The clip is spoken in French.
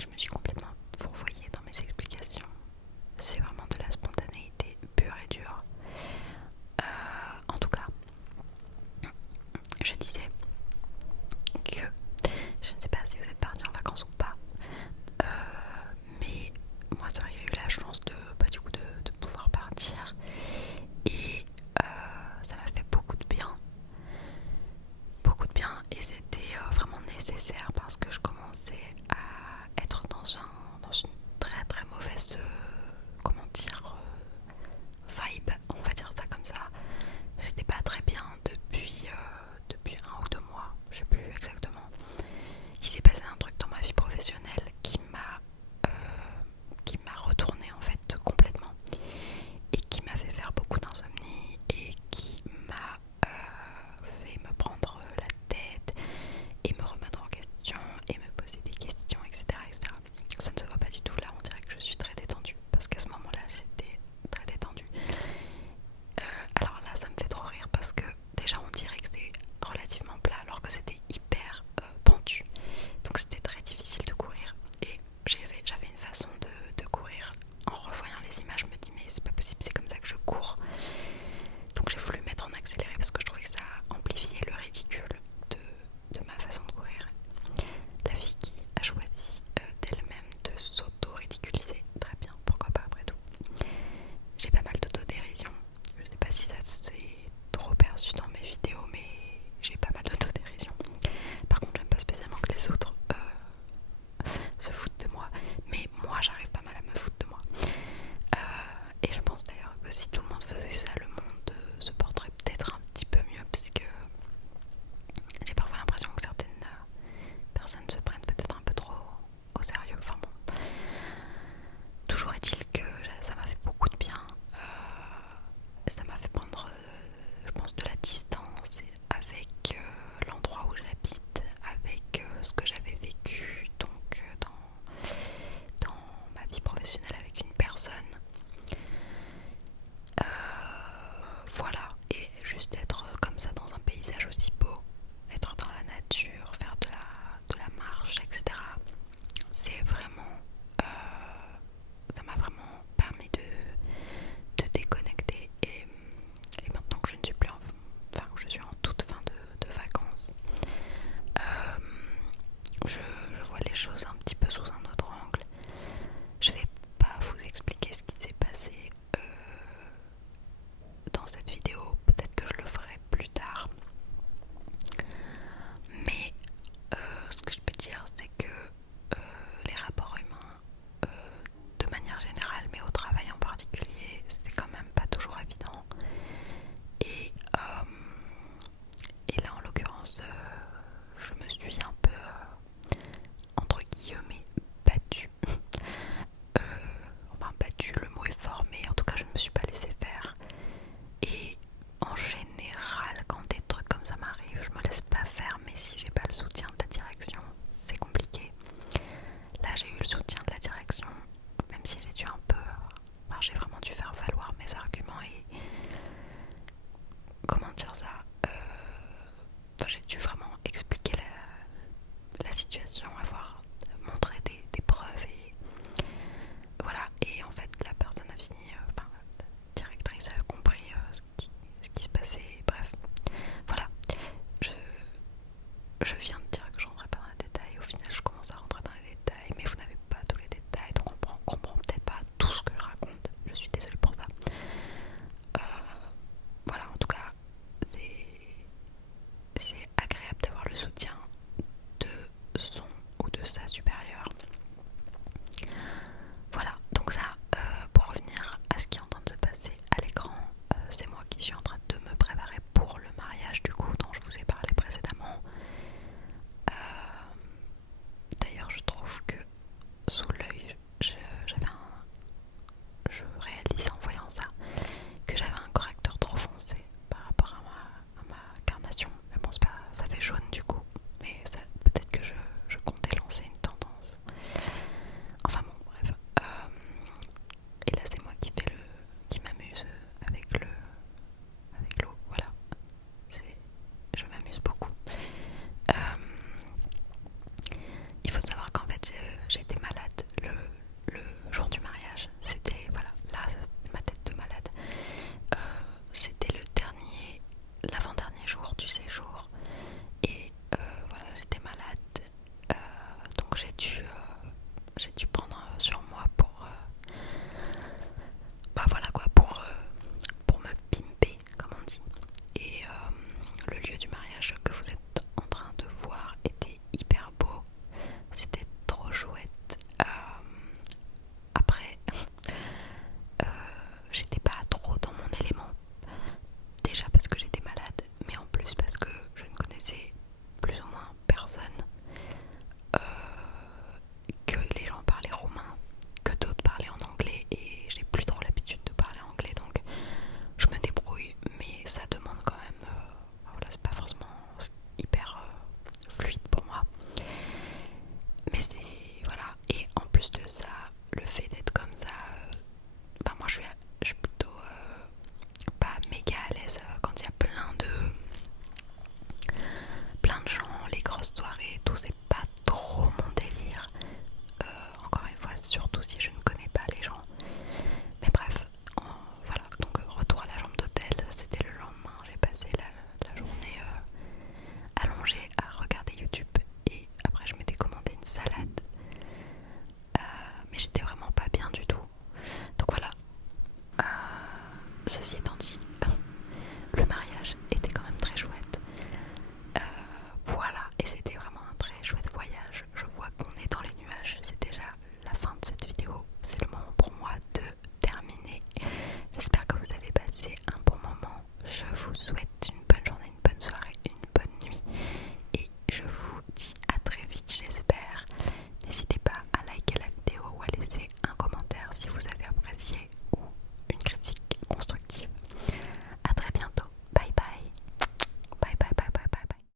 je me suis complètement fourvoyée dans mes explications. C'est vraiment de la spontanéité pure et dure. En tout cas, je disais que je ne sais pas si vous êtes partis en vacances ou pas, mais moi c'est vrai que j'ai eu la chance de pouvoir partir et ça m'a fait beaucoup de bien et c'était vraiment nécessaire parce que je commençais à être dans une très très mauvaise vibe, on va dire ça comme ça. J'étais pas très bien depuis 1 ou 2 mois, je sais plus exactement. Il s'est passé un truc dans ma vie professionnelle qui m'a retourné en fait complètement et qui m'a fait faire beaucoup d'insomnie et qui m'a fait me prendre la tête et me remettre en question et me poser des questions, etc., etc. Ça ne se voit pas du tout là, on dirait que je suis très détendue parce qu'à ce moment-là j'étais très détendue. Alors là ça me fait trop rire parce que déjà on dirait que c'est relativement plat alors que c'était hyper pentu, donc c'était très difficile de courir et j'avais une façon de courir. En revoyant les images je me dis mais c'est pas possible, c'est comme ça que je cours. Donc j'ai voulu mettre en accéléré parce que je trouvais que ça amplifiait le ridicule de ma façon de courir. La fille qui a choisi d'elle-même de s'auto-ridiculiser, très bien, pourquoi pas après tout. J'ai pas mal d'autodérision, je sais pas si ça s'est trop perçu dans mes vidéos, mais j'ai pas mal d'autodérision. Par contre j'aime pas spécialement que les autres se foutent de moi, mais moi j'arrive pas mal à me foutre de moi. Et je pense d'ailleurs que si tout le monde faisait ça, le monde se porterait peut-être un petit peu mieux, puisque j'ai parfois l'impression que certaines personnes se prennent peut-être un peu trop au sérieux. Enfin bon, toujours est-il que ça m'a fait beaucoup de bien. Ça m'a fait prendre, je pense, de la distance avec l'endroit où j'habite, avec ce que j'avais vécu, donc dans ma vie professionnelle avec une personne. Voilà, et juste être comme ça dans un paysage aussi beau, être dans la nature, faire de la marche, etc. C'est vraiment, ça m'a vraiment permis de déconnecter et maintenant que je ne suis plus enfin que je suis en toute fin de vacances, je vois les choses un petit peu sous un autre angle. Je vais pas vous expliquer ce qui s'est passé dans cette vidéo, peut-être que je le ferai plus tard, mais ce que je peux dire c'est que les rapports humains de manière générale, mais au travail en particulier, c'est quand même pas toujours évident et, et là en l'occurrence je me suis un peu entre guillemets battue. Enfin battue, le mot est fort, mais en tout cas je ne me suis pas laissée faire. Et en général, quand des trucs comme ça m'arrivent, je me laisse pas faire, mais si j'ai pas le soutien de la direction, c'est compliqué. Là, j'ai eu le soutien